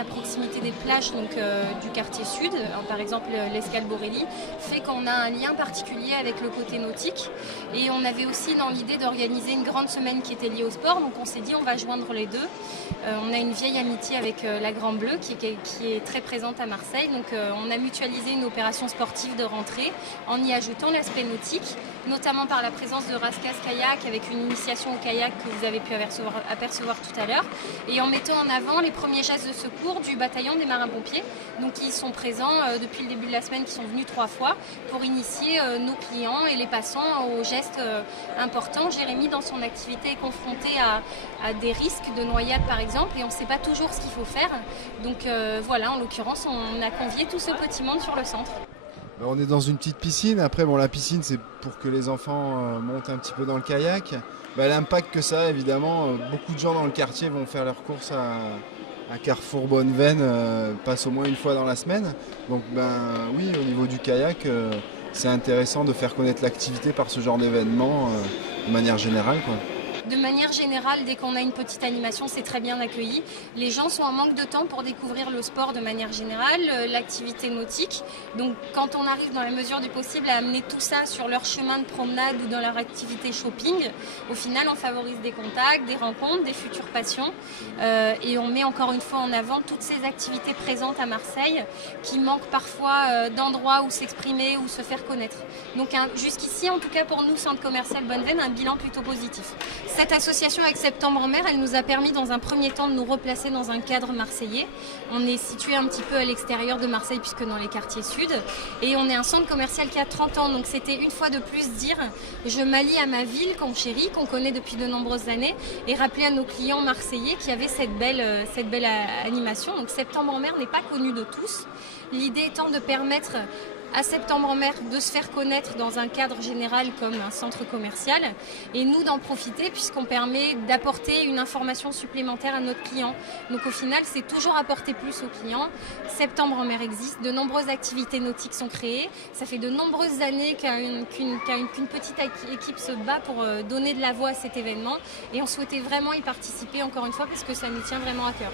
à proximité des plages donc, du quartier sud, par exemple l'Escale Borelli, fait qu'on a un lien particulier avec le côté nautique. Et on avait aussi dans l'idée d'organiser une grande semaine qui était liée au sport, donc on s'est dit on va joindre les deux. On a une vieille amitié avec la Grande Bleue qui est très présente à Marseille, donc on a mutualisé une opération sportive de rentrée en y ajoutant l'aspect nautique, notamment par la présence de Raskas Kayak avec une initiation au kayak que vous avez pu apercevoir tout à l'heure, et en mettant en avant les premiers gestes de secours du bataillon des marins-pompiers, donc qui sont présents depuis le début de la semaine, qui sont venus 3 fois pour initier nos clients et les passants aux gestes importants. Jérémy, dans son activité, est confronté à des risques de noyade par exemple, et on ne sait pas toujours ce qu'il faut faire. Donc voilà, en l'occurrence, on a convié tout ce petit monde sur le centre. On est dans une petite piscine. Après, bon, la piscine, c'est pour que les enfants montent un petit peu dans le kayak. L'impact que ça a, évidemment, beaucoup de gens dans le quartier vont faire leurs courses à Carrefour Bonneveine, passent au moins une fois dans la semaine. Donc, oui, au niveau du kayak, c'est intéressant de faire connaître l'activité par ce genre d'événement de manière générale, quoi. De manière générale, dès qu'on a une petite animation, c'est très bien accueilli. Les gens sont en manque de temps pour découvrir le sport de manière générale, l'activité nautique. Donc quand on arrive dans la mesure du possible à amener tout ça sur leur chemin de promenade ou dans leur activité shopping, au final on favorise des contacts, des rencontres, des futures passions. Et on met encore une fois en avant toutes ces activités présentes à Marseille qui manquent parfois d'endroits où s'exprimer ou se faire connaître. Donc jusqu'ici, en tout cas pour nous, Centre commercial Bonneveine, un bilan plutôt positif. Cette association avec Septembre en mer, elle nous a permis dans un premier temps de nous replacer dans un cadre marseillais. On est situé un petit peu à l'extérieur de Marseille puisque dans les quartiers sud. Et on est un centre commercial qui a 30 ans. Donc c'était une fois de plus dire je m'allie à ma ville qu'on chérit, qu'on connaît depuis de nombreuses années, et rappeler à nos clients marseillais qu'il y avait cette belle animation. Donc Septembre en mer n'est pas connu de tous. L'idée étant de permettre à Septembre en mer de se faire connaître dans un cadre général comme un centre commercial, et nous d'en profiter puisqu'on permet d'apporter une information supplémentaire à notre client. Donc au final, c'est toujours apporter plus aux clients. Septembre en mer existe, de nombreuses activités nautiques sont créées. Ça fait de nombreuses années qu'une petite équipe se bat pour donner de la voix à cet événement, et on souhaitait vraiment y participer encore une fois parce que ça nous tient vraiment à cœur.